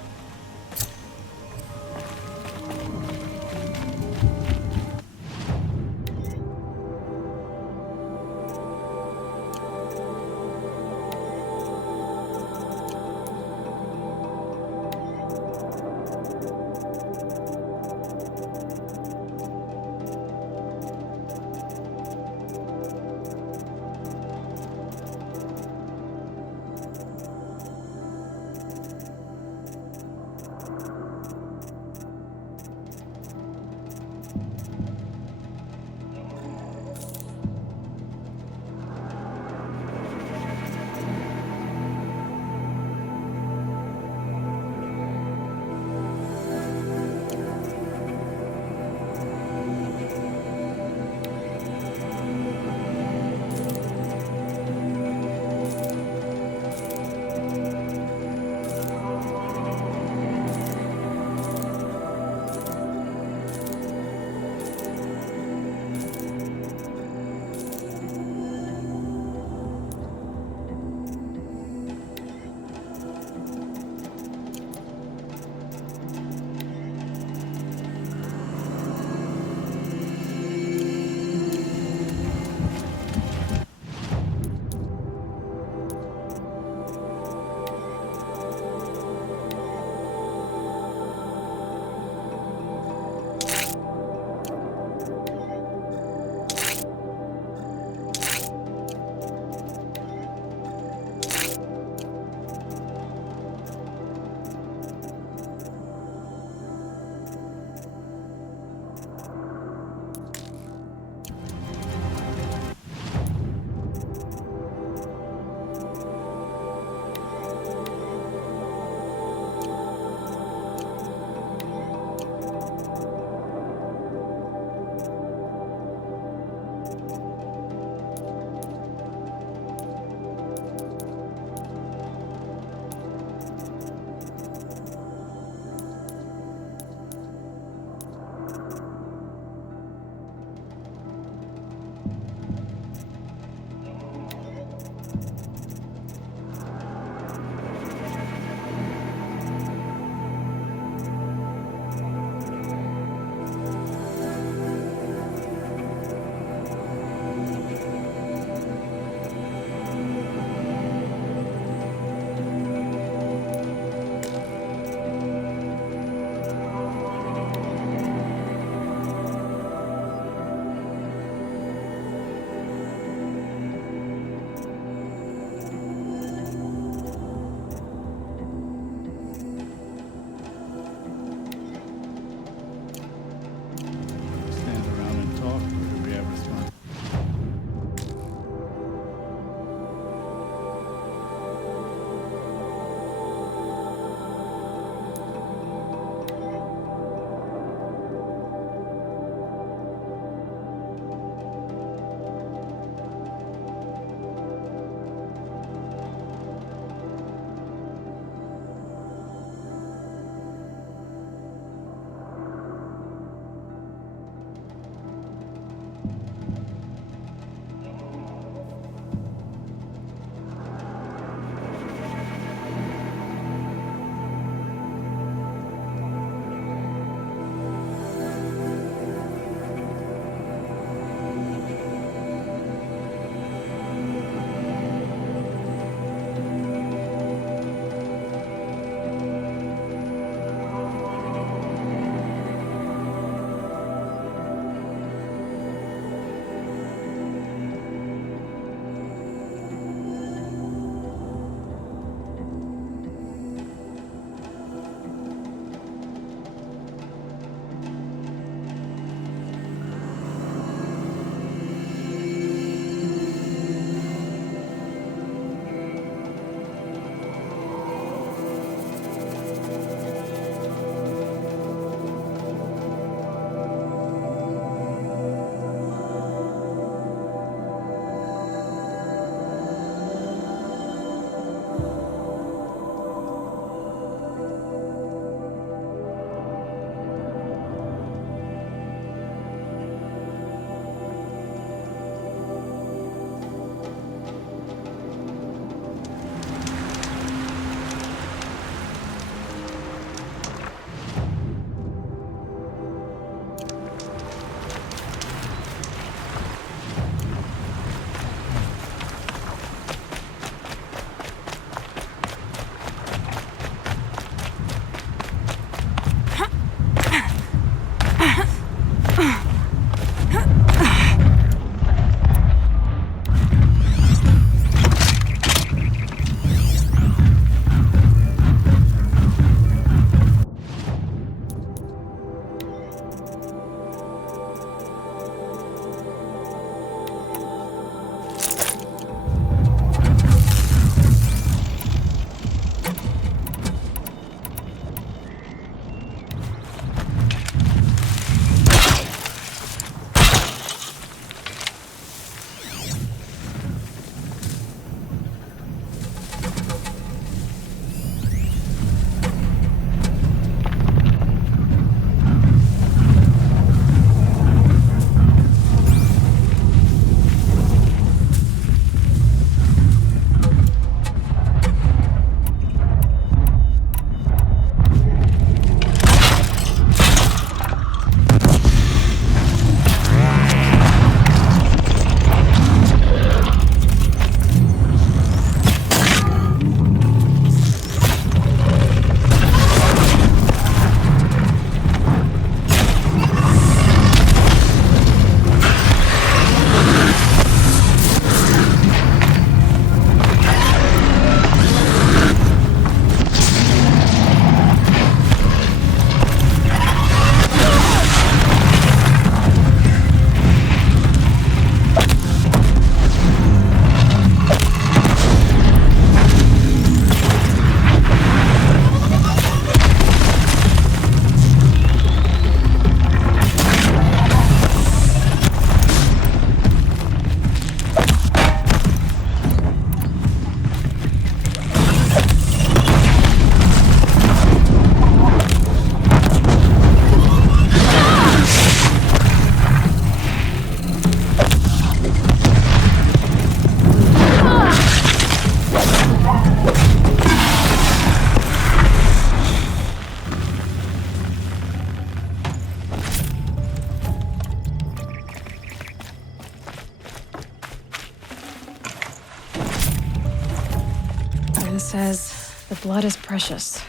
says the blood is precious.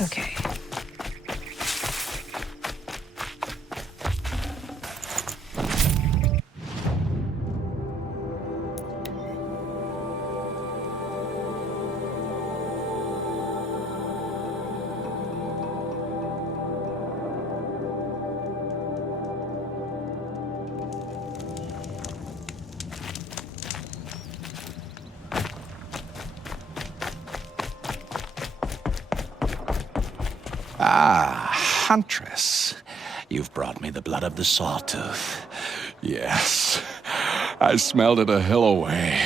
Okay. Huntress, you've brought me the blood of the Sawtooth. Yes, I smelled it a hill away.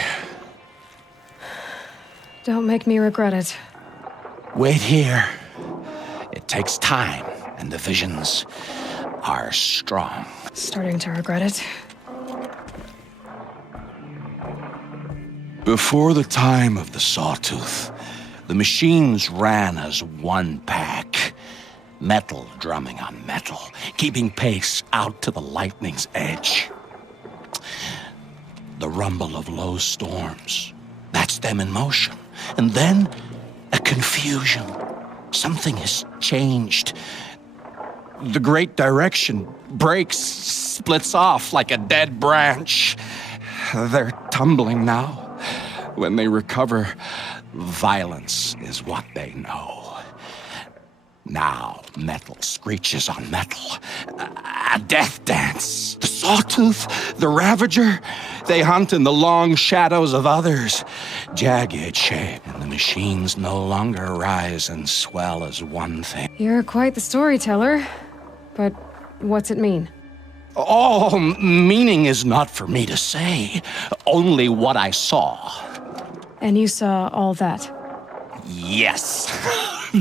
Don't make me regret it. Wait here. It takes time, and the visions are strong. Starting to regret it. Before the time of the Sawtooth, the machines ran as one pack. Metal drumming on metal, keeping pace out to the lightning's edge. The rumble of low storms, that's them in motion. And then, a confusion. Something has changed. The great direction breaks, splits off like a dead branch. They're tumbling now. When they recover, violence is what they know. Now, metal screeches on metal. A death dance. The Sawtooth, the Ravager, they hunt in the long shadows of others. Jagged shape, and the machines no longer rise and swell as one thing. You're quite the storyteller. But what's it mean? Oh, meaning is not for me to say. Only what I saw. And you saw all that? Yes.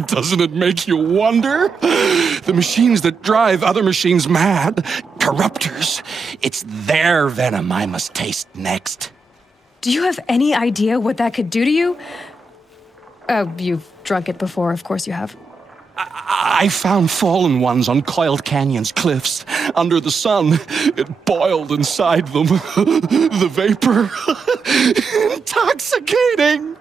Doesn't it make you wonder? The machines that drive other machines mad, corruptors, it's their venom I must taste next. Do you have any idea what that could do to you? Oh, you've drunk it before, of course you have. I found fallen ones on Coiled Canyon's cliffs. Under the sun, it boiled inside them. The vapor. Intoxicating.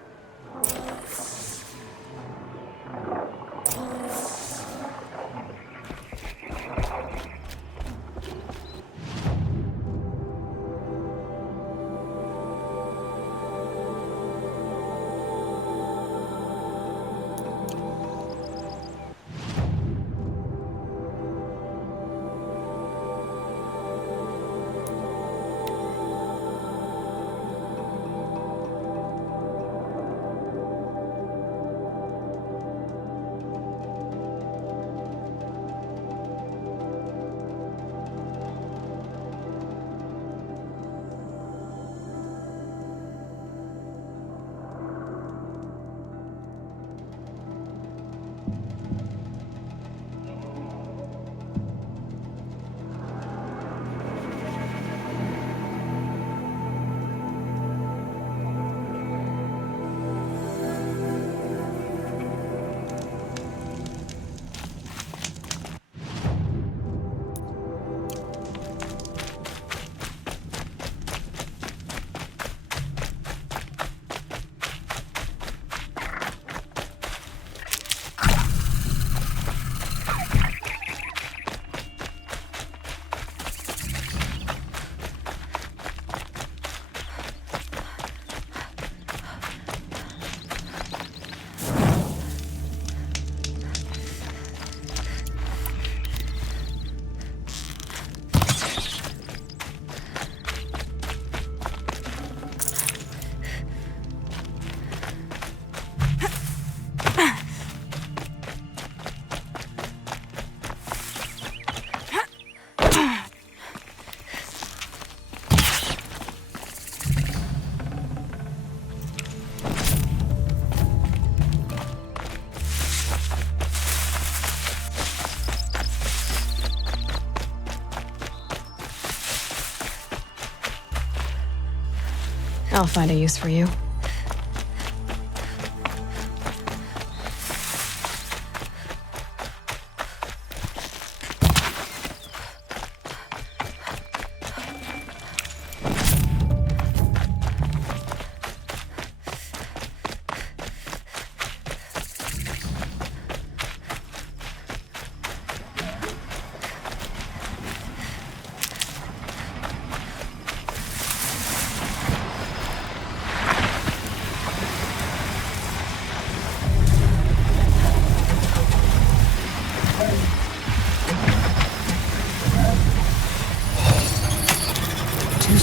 I'll find a use for you.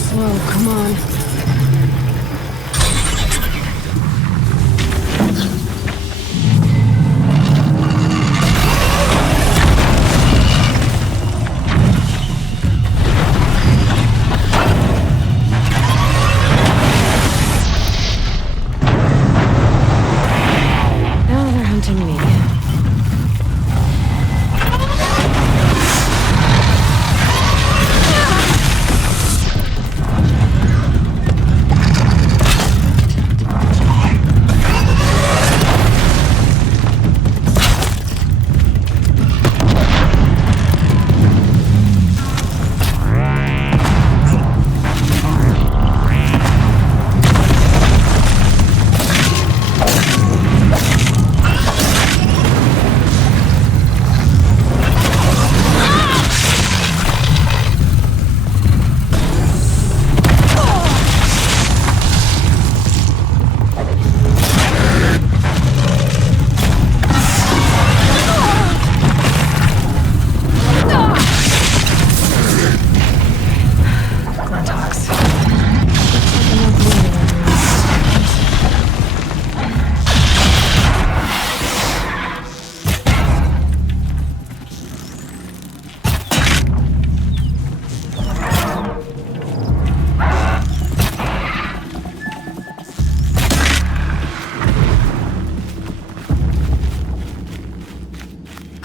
Slow, come on. Now they're hunting me.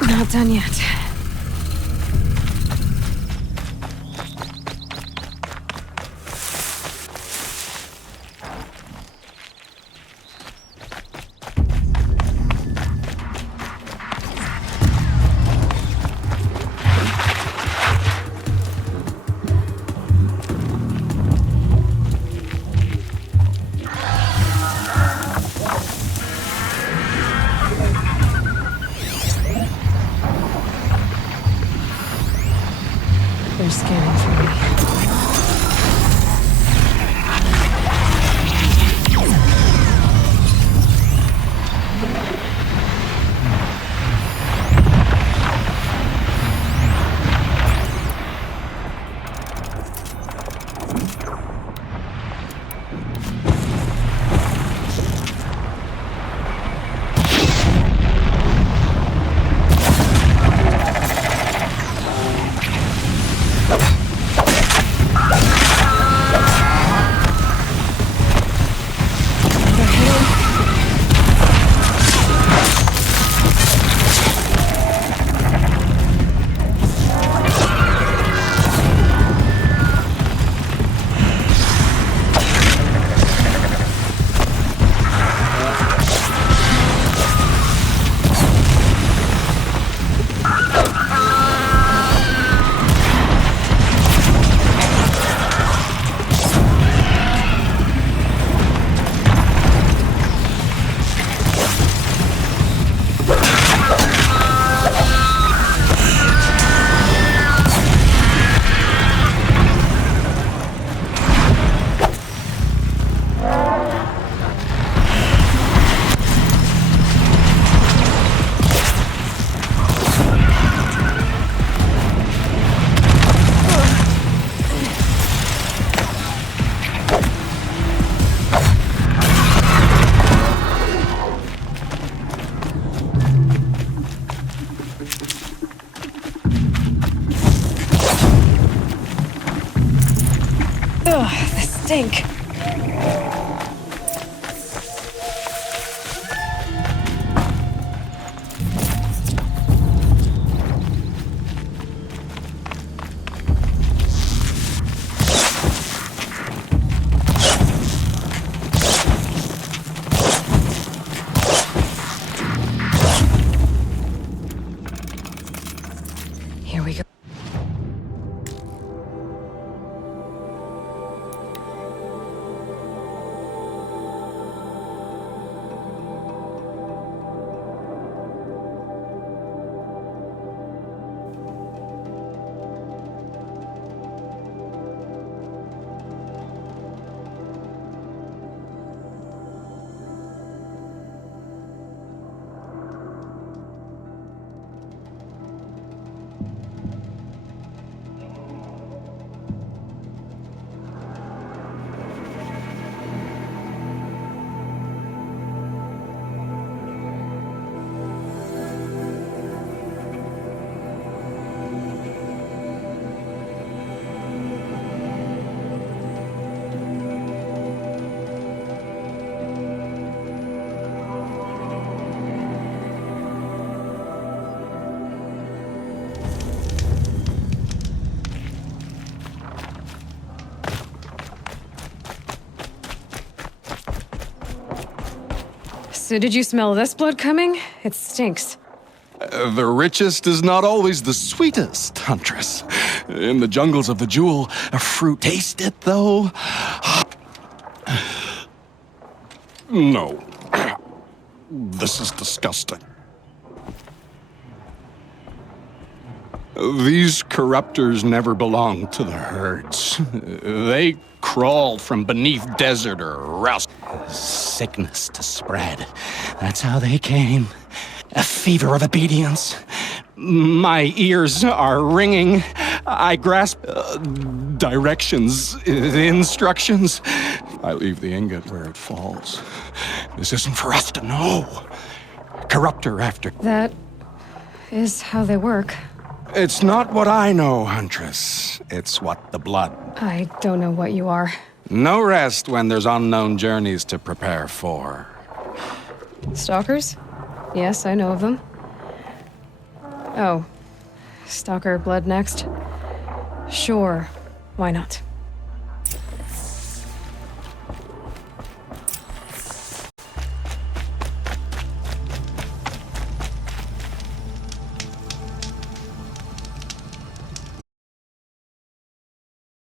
Not done yet. They're scanning for me. Ugh, the stink. Here we go. So did you smell this blood coming? It stinks. The richest is not always the sweetest, Huntress. In the jungles of the jewel, a fruit. Taste it, though? No. This is disgusting. These corruptors never belonged to the herds. They crawled from beneath desert or rust. Sickness to spread. That's how they came. A fever of obedience. My ears are ringing. I grasp directions, instructions. I leave the ingot where it falls. This isn't for us to know. Corruptor after... That is how they work. It's not what I know, Huntress. It's what the blood. I don't know what you are. No rest when there's unknown journeys to prepare for. Stalkers? Yes, I know of them. Oh. Stalker blood next? Sure. Why not?